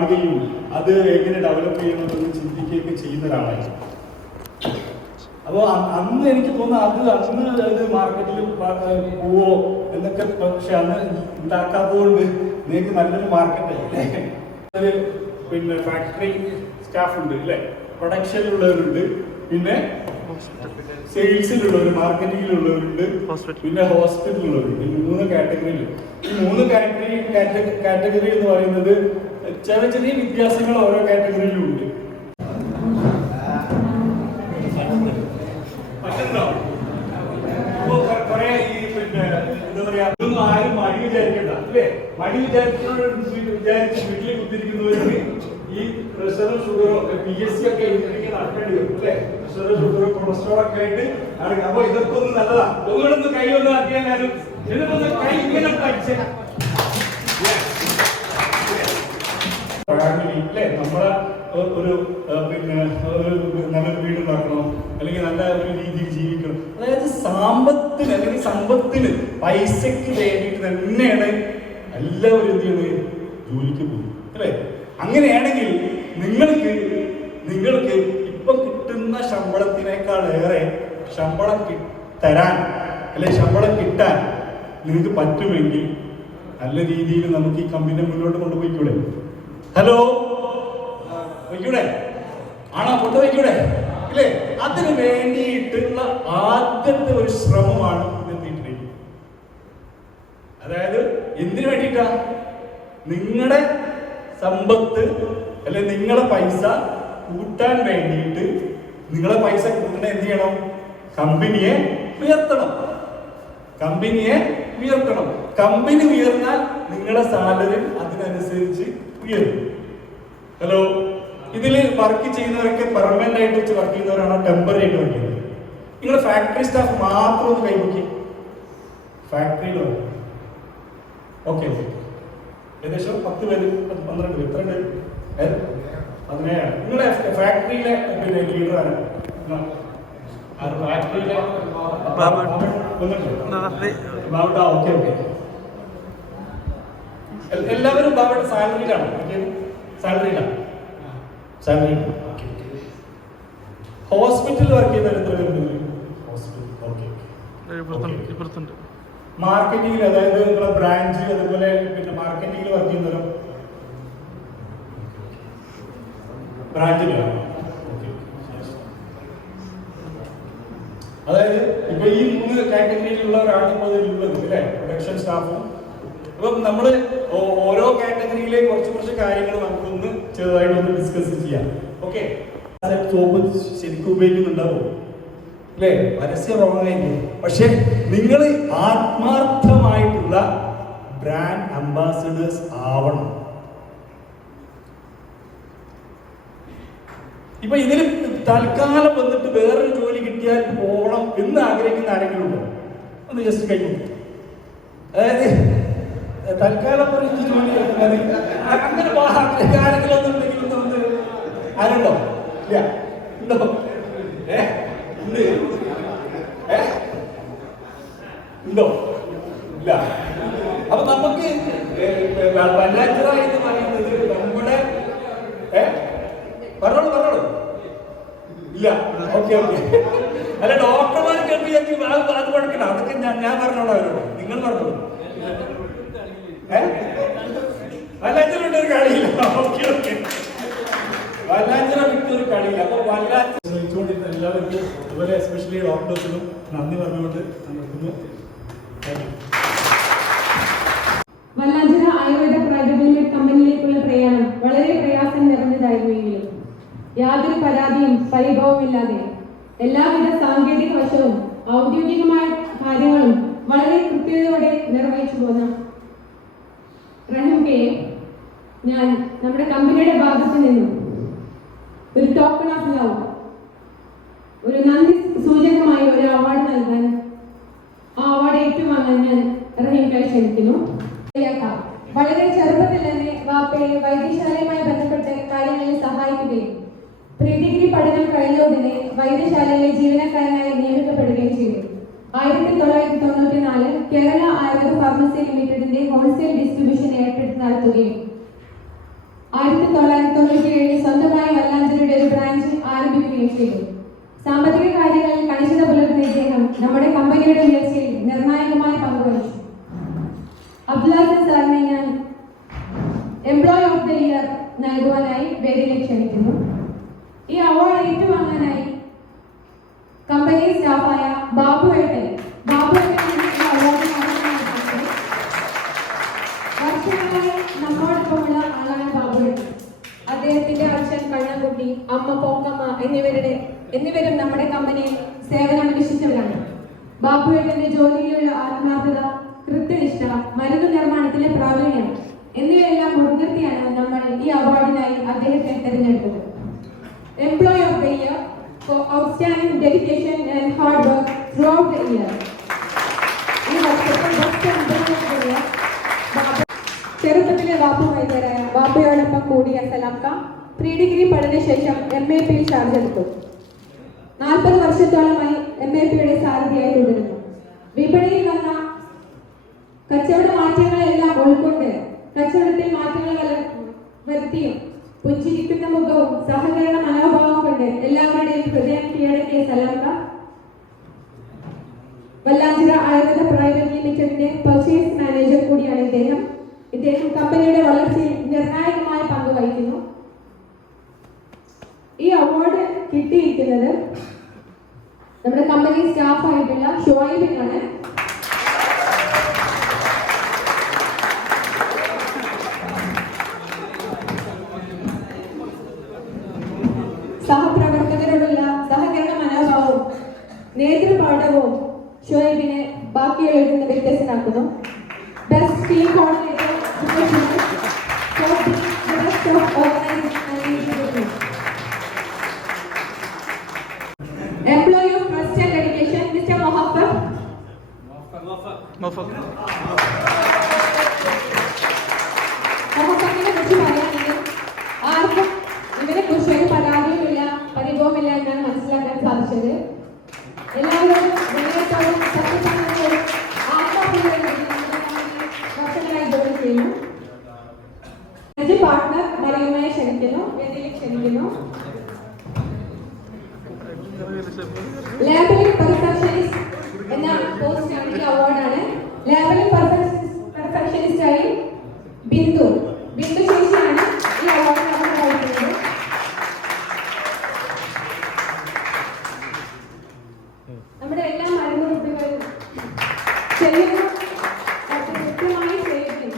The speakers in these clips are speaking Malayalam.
കാണുകയും അത് എങ്ങനെ ഡെവലപ്പ് ചെയ്യണമെന്ന് ചിന്തിക്കുകയൊക്കെ ചെയ്യുന്ന ഒരാളായിരുന്നു. അപ്പോൾ അന്ന് എനിക്ക് തോന്നുന്നു അത് മാർക്കറ്റിൽ പോവോ എന്നൊക്കെ, പക്ഷെ അന്ന് ഉണ്ടാക്കാത്തതുകൊണ്ട് നിങ്ങൾക്ക് നല്ലൊരു മാർക്കറ്റല്ലേ. ഒരു പിന്നെ ഫാക്ടറി സ്റ്റാഫ് ഉണ്ട് അല്ലേ, പ്രൊഡക്ഷനിലുള്ളവരുണ്ട്, പിന്നെ സെയിൽസിലുള്ളവർ, മാർക്കറ്റിങ്ങിലുള്ളവരുണ്ട്, പിന്നെ ഹോസ്പിറ്റലിലുള്ളവരുണ്ട്. ഈ 3 കാറ്റഗറിയിൽ. ഈ 3 കാറ്റഗറി എന്ന് പറയുന്നത് ചെറിയ ചെറിയ വ്യത്യാസങ്ങൾ ഓരോ കാറ്റഗറിയിലും ഉണ്ട്. കുറെ ഈ പിന്നെ എന്താ പറയാ, ഇതൊന്നും ആരും മടി വിചാരിക്കണ്ട അല്ലേ. മടി വിചാരിച്ച് വീട്ടിൽ കുത്തിരിക്കുന്നവർക്ക് ഈ പ്രഷറും ഷുഗറോ PSC ഒക്കെ ഇങ്ങനെ നടക്കേണ്ടി വരും അല്ലേ. പ്രഷറും ഷുഗറോ കൊളസ്ട്രോൾ ഒക്കെ ആയിട്ട് നടക്കുക. അപ്പൊ ഇതൊക്കെ ഒന്ന് നല്ലതാ. ഒന്നുകൂടെ കൈ ഒന്ന് ആക്കിയാലും ഇതിനൊന്ന് കൈ ഇങ്ങനെ പഠിച്ചേ അല്ലേ. നമ്മളെ ഒരു പിന്നെ ഒരു നല്ലൊരു വീട് ഉണ്ടാക്കണം, അല്ലെങ്കിൽ നല്ല ഒരു രീതിയിൽ ജീവിക്കണം. അതായത് സാമ്പത്തിന് അല്ലെങ്കിൽ സമ്പത്തിന് പൈസക്ക് വേണ്ടിയിട്ട് തന്നെയാണ് എല്ലാവരും എന്ത് ചെയ്യുന്നത്, ജോലിക്ക് പോകും അല്ലേ. അങ്ങനെയാണെങ്കിൽ നിങ്ങൾക്ക് ഇപ്പൊ കിട്ടുന്ന ശമ്പളത്തിനേക്കാളേറെ ശമ്പളം തരാൻ അല്ലെ ശമ്പളം കിട്ടാൻ നിങ്ങൾക്ക് പറ്റുമെങ്കിൽ നല്ല രീതിയിൽ നമുക്ക് ഈ കമ്പനി മുന്നോട്ട് കൊണ്ടുപോയിക്കൂടെ? ഹലോ, വയ്ക്കൂടെ? ആണോ? കൊണ്ടുപോയിക്കൂടെ ഇല്ലേ? അതിന് വേണ്ടിയിട്ടുള്ള ആദ്യത്തെ ഒരു ശ്രമമാണ് ഇതെത്തിയിട്ടുണ്ട്. അതായത് എന്തിനു വേണ്ടിയിട്ടാ? നിങ്ങളുടെ സമ്പത്ത് അല്ലെ നിങ്ങളെ പൈസ കൂട്ടാൻ വേണ്ടിയിട്ട്. നിങ്ങളെ പൈസ കൂട്ടണ എന്ത് ചെയ്യണം? കമ്പനിയെ ഉയർത്തണം. കമ്പനി ഉയർന്നാൽ നിങ്ങളുടെ സാലറി അതിനനുസരിച്ച് ഉയരും. ഹലോ, ഇതിൽ വർക്ക് ചെയ്യുന്നവരൊക്കെ പെർമനന്റ് ആയിട്ട് വെച്ച് വർക്ക് ചെയ്യുന്നവരാണോ ടെമ്പററി ആയിട്ട് വർക്ക് ചെയ്യുന്നത്? നിങ്ങൾ ഫാക്ടറി സ്റ്റാഫ് മാത്രം ഒന്ന് കൈവക്കി. ഫാക്ടറിയിൽ വർക്ക് ഓക്കെ ഏകദേശം 10 പേര് 12 പേര് എത്ര ഉണ്ട്? 17. നിങ്ങളുടെ ഫാക്ടറിയിലെ പിന്നെ ലീഡറാണ് ഫാക്ടറിയിലെ ഓക്കെ. എല്ലാവരും ബാബയുടെ സാലറിയിലാണ്. സാലറി ഹോസ്പിറ്റലിൽ വർക്ക് ചെയ്യുന്നവർ എത്ര പേരുണ്ട്? മാർക്കറ്റിംഗിൽ, അതായത് നിങ്ങളുടെ ബ്രാഞ്ച് അതുപോലെ പിന്നെ മാർക്കറ്റിംഗിൽ വർക്ക് ചെയ്യുന്നവരോ? ബ്രാഞ്ചിലാണ്. അതായത് ഇപ്പൊ ഈ 3 കാറ്റഗറിയിലുള്ള ഒരാളാണ് ഇപ്പോൾ ഉള്ളത് അല്ലേ, പ്രൊഡക്ഷൻ സ്റ്റാഫും. അപ്പം നമ്മൾ ഓരോ കാറ്റഗറിയിലെ കുറച്ച് കാര്യങ്ങൾ നമുക്കൊന്ന് ചെറുതായിട്ടൊന്ന് ഡിസ്കസ് ചെയ്യാം. ഓക്കെ, സോപ്പ് ശരിക്കും ഉപയോഗിക്കുന്നുണ്ടാവും അല്ലേ? പരസ്യം റോങ്ങായിരിക്കും. പക്ഷെ നിങ്ങൾ ആത്മാർത്ഥമായിട്ടുള്ള ബ്രാൻഡ് അംബാസിഡേഴ്സ് ആവണം. ഇപ്പൊ ഇതിൽ തൽക്കാലം വന്നിട്ട് വേറൊരു ജോലി കിട്ടിയാൽ പോകണം എന്ന് ആഗ്രഹിക്കുന്ന ആരെങ്കിലും ഉണ്ടോ? ഒന്ന് ജസ്റ്റ് കഴിഞ്ഞു. അതായത് തൽക്കാലം ഒരു ജോലി അങ്ങനെ ആരെങ്കിലും ഒന്നുണ്ടെങ്കിൽ ആരുണ്ടോ? ഇല്ല, ഉണ്ടോ? ഉണ്ടോ? ഇല്ല. അപ്പൊ നമുക്ക് വല്ലാഞ്ചിറ എന്ന് പറയുന്നത് നമ്മുടെ പറഞ്ഞോളൂ ഇല്ല. ഓക്കെ. അല്ല, ഡോക്ടർമാർ കേൾപ്പിയാൽ അത് കൊടുക്കണം. അതൊക്കെ ഞാൻ പറഞ്ഞോളാം അവരോട്. നിങ്ങൾ പറഞ്ഞോളൂ. വല്ലാഞ്ചിറ വിട്ടൊരു കളിയില്ല. ഓക്കെ. വല്ലാഞ്ചിറ വിട്ടൊരു കളിയില്ല. അപ്പൊ വല്ലാഞ്ചിറ ശ്രമിച്ചുകൊണ്ടിരുന്ന എല്ലാവർക്കും അതുപോലെ എസ്പെഷ്യലി ഡോക്ടേഴ്സിനും നന്ദി പറഞ്ഞുകൊണ്ട് നിർത്തുന്നു. വല്ലാഞ്ചിറ ആയുർവേദ പ്രൈവറ്റ് ലിമിറ്റഡ് കമ്പനിയിലേക്കുള്ള പ്രയാണം വളരെ പ്രയാസം നിറഞ്ഞതായിരുന്നെങ്കിലും യാതൊരു പരാതിയും പരിഭവമില്ലാതെ എല്ലാവിധ സാങ്കേതിക വശവും ഔദ്യോഗികമായ കാര്യങ്ങളും വളരെ കൃത്യതയോടെ നിർവഹിച്ചു പോന്ന റഹീം കെ ഞാൻ നമ്മുടെ കമ്പനിയുടെ ഭാഗത്ത് നിന്നും ഒരു ടോക്കൺ ഓഫ് ലവ്, ഒരു നന്ദി സൂചകമായി ഒരു അവാർഡ് നൽകാൻ, ആ അവാർഡ് ഏറ്റുവാങ്ങാൻ ഞാൻ റഹീം കെ ക്ഷണിക്കുന്നു. വളരെ ചെറുപ്പത്തിൽ തന്നെ വാപ്പയെ വൈദ്യശാലയുമായി ബന്ധപ്പെട്ട് കാര്യങ്ങളിൽ സഹായിക്കുകയും പ്രീ ഡിഗ്രി പഠനം കഴിഞ്ഞ ഉടനെ വൈദ്യശാലയിലെ ജീവനക്കാരനായി നിയമിക്കപ്പെടുകയും ചെയ്തു. 1994 കേരള ആയുർവേദ ഫാർമസി ലിമിറ്റഡിന്റെ ഹോൾസെയിൽ ഡിസ്ട്രിബ്യൂഷൻ ഏറ്റെടുത്ത് നടത്തുകയും 1997 സ്വന്തമായി വല്ലാഞ്ചേരിയുടെ ഒരു ബ്രാഞ്ച് ആരംഭിക്കുകയും ചെയ്തു. സാമ്പത്തിക കാര്യങ്ങളിൽ കണിശത പുലർത്തുന്ന ഇദ്ദേഹം നമ്മുടെ കമ്പനിയുടെ ഉയർച്ചയിൽ നിർണായകമായ പങ്കുവഹിച്ചു. അബ്ദുൽ സാറിനെ ഞാൻ എംപ്ലോയി ഓഫ് ദ ഇയർ നൽകുവാനായി വേദിയിലേക്ക് ക്ഷണിക്കുന്നു. ഈ അവാർഡ് ഏറ്റുവാങ്ങാനായി കമ്പനി സ്റ്റാഫായ ബാബുവേട്ടൻ വർഷങ്ങളായി നമ്മോടൊപ്പമുള്ള ആളാണ് ബാബുവേട്ടൻ. അദ്ദേഹത്തിന്റെ അച്ഛൻ കണ്ണൻകുട്ടി, അമ്മ പോക്കമ്മ എന്നിവരും നമ്മുടെ കമ്പനിയിൽ സേവനമനുഷ്ഠിച്ചവരാണ്. ബാബുവേട്ടന്റെ ജോലിയിലുള്ള ആത്മാർത്ഥത, കൃത്യനിഷ്ഠ, മരുന്ന് നിർമ്മാണത്തിലെ പ്രാവീണ്യം എന്നിവയെല്ലാം മുൻനിർത്തിയാണ് നമ്മൾ ഈ അവാർഡിനായി അദ്ദേഹത്തെ തിരഞ്ഞെടുത്തത്. Employee of the year for outstanding dedication and hard work throughout the year. ഈ വർഷത്തെ best employee of the year ചെറുപ്പത്തിലെ ബാപ്പു വൈദ്യരായ ബാപ്പയോടൊപ്പം കൂടിയ സലാംക പ്രീ ഡിഗ്രി പഠനശേഷം MAP ചാർജ് എടുത്തു. 40 വർഷത്തോളമായി MAPയുടെ സാരഥിയായി തുടരുന്നു. വിപണിയിൽ വന്ന കച്ചവട മാറ്റങ്ങളെല്ലാം ഉൾക്കൊണ്ട് കച്ചവടത്തിൽ മാറ്റങ്ങൾ വരുത്തിയും പുഞ്ചിരിക്കുന്ന മുഖവും സഹകരണ മനോഭാവം കൊണ്ട് എല്ലാവരുടെയും ഹൃദയം കീഴടക്കിയ സലാംക വല്ലാഞ്ചിറ ആയുർവേദ പ്രൈവറ്റ് ലിമിറ്റഡിന്റെ പർച്ചേസ് മാനേജർ കൂടിയാണ് ഇദ്ദേഹം കമ്പനിയുടെ വളർച്ചയിൽ നിർണായകമായ പങ്ക് വഹിക്കുന്നു. ഈ അവാർഡ് കിട്ടിയിരിക്കുന്നത് നമ്മുടെ കമ്പനി സ്റ്റാഫായിട്ടുള്ള ഷുഐബിനാണ്. സഹപ്രവർത്തകരോടുള്ള സഹകരണ മനോഭാവവും നേതൃപാഠവും ഷുഐബിനെ ബാക്കിയുള്ളവരിൽ നിന്ന് വ്യത്യസ്തനാക്കുന്നു. Best team coordinator employee of trust and dedication mister Mohabbat. മൊഹബ്ബത്തിനെ കുറിച്ച് പറയുകയാണെങ്കിൽ ആർക്കും ഇവരെ കുറിച്ച് ഒരു പരാതിയുമില്ല, പരിഭവമില്ല എന്നാണ് മനസ്സിലാക്കാൻ സാധിച്ചത്. എല്ലാവരും വിനയത്തോടും സത്യസന്ധതയോടും വർഷങ്ങളായി ജോലി ചെയ്യുന്നു. പാർട്ട്ണർ മറിയുമയെ ക്ഷണിക്കുന്നു, വേദിയിലേക്ക് ക്ഷണിക്കുന്നു. ലേബലിംഗ് പെർഫെക്ഷനിസ്റ്റ് എന്ന പോസ്റ്റാണ് ഈ അവാർഡാണ്. ലേബലിംഗ് പെർഫെക്ഷനിസ്റ്റായി ബിന്ദു ചേച്ചിയാണ് ഈ അവാർഡ് വഹിക്കുന്നത്. നമ്മുടെ എല്ലാ മരുന്ന് കുട്ടികളും ചെയ്യുന്ന കൃത്യമായി ചെയ്യിക്കും.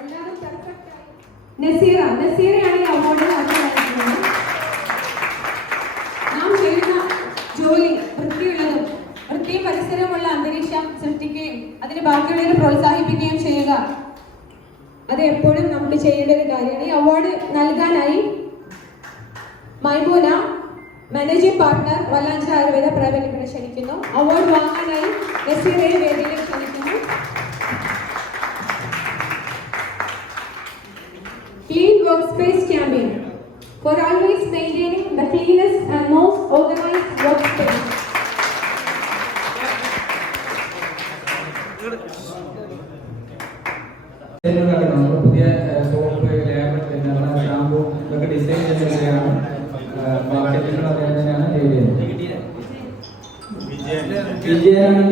എല്ലാവരും പെർഫെക്റ്റായി. നസീറയാണ് ഈ അവാർഡ് വഹിക്കുന്നത്. നാം ചെയ്യുന്ന ജോലി വൃത്തിയും പരിസരമുള്ള അന്തരീക്ഷം സൃഷ്ടിക്കുകയും അതിന് ബാക്കിയുള്ളവരെ പ്രോത്സാഹിപ്പിക്കുകയും ചെയ്യുക, അത് എപ്പോഴും നമുക്ക് ചെയ്യേണ്ട ഒരു കാര്യമാണ്. ഈ അവാർഡ് നൽകാനായി Maimoona managing partner Vallanchira Ayurveda private limited ക്ഷണിക്കുന്നു. അവാർഡ് വാങ്ങാനായി നസീറയെ വേദിയിലേക്ക് ക്ഷണിക്കുന്നു. Clean Workspace Champion for always maintaining the cleanest and most organized workspace. പുതിയ സോപ്പ്, ലേബൽ, ഷാമ്പു ഇതൊക്കെ ഡിസൈൻ ചെയ്യുന്നതാണ്. മാർക്കറ്റിംഗ് അദ്ദേഹം തന്നെയാണ് ചെയ്യുന്നത്. വിജയാണ്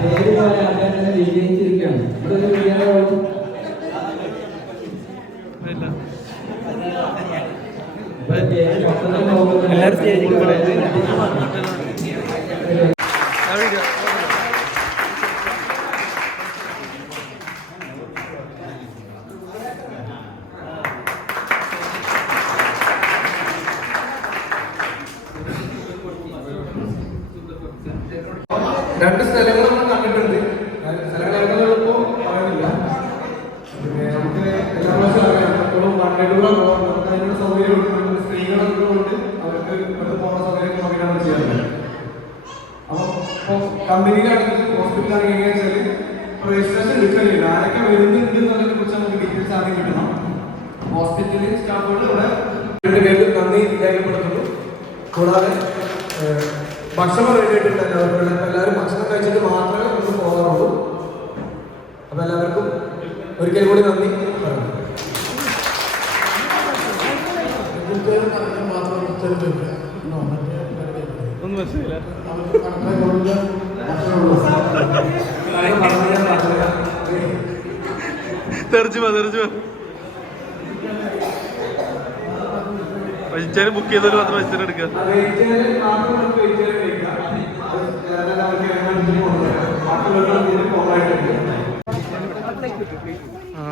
പേര് പോലെ അദ്ദേഹം തന്നെ വിജയിച്ചിരിക്കുകയാണ്. ഇവിടെ ഒരു വിജയമുള്ളൂ. എല്ലാവരും സ്റ്റേജിൽ രണ്ട് സ്ഥലങ്ങൾ നമ്മൾ കണ്ടിട്ടുണ്ട്. സ്ഥലങ്ങളിപ്പോൾ പറയുന്നില്ല. പിന്നെ നമുക്ക് എല്ലാ പ്രാവശ്യം അറിയാം, എപ്പോഴും വണ്ടികളാണ് നമുക്ക് അതിനുള്ള സൗകര്യം സ്ത്രീകളൊക്കെ കൊണ്ട് അവർക്ക് ഇവിടുത്തെ പോകുന്ന സൗകര്യം നോക്കിയിട്ടാണ് ചെയ്യാറുള്ളത്. അപ്പോൾ ഇപ്പോൾ കമ്പനിയിലാണെങ്കിൽ ഹോസ്പിറ്റലാണെങ്കിൽ എങ്ങനെയാണെന്ന് വെച്ചാൽ രജിസ്ട്രേഷൻ എടുക്കുന്നില്ല. ആരൊക്കെ വരുന്നുണ്ട് എന്നതിനെ കുറിച്ച് നമുക്ക് ഡീറ്റെയിൽസ് ആദ്യം കിട്ടണം. ഹോസ്പിറ്റലിൽ സ്റ്റാഫുകൾ ഇവിടെ 2 പേർക്ക് നന്ദി രേഖപ്പെടുത്തുന്നു. കൂടാതെ ഭക്ഷണം റെഡി ആയിട്ടില്ല എല്ലാവർക്കും. അപ്പൊ എല്ലാവരും ഭക്ഷണം കഴിച്ചിട്ട് മാത്രമേ നമുക്ക് പോകാറുള്ളൂ. അപ്പൊ എല്ലാവർക്കും ഒരിക്കൽ കൂടി നന്ദി പറഞ്ഞു. വെജിറ്റേറിയൻ ബുക്ക് ചെയ്തവര് മാത്രം വെജിറ്റേറിയൻ എടുക്കുക. ആ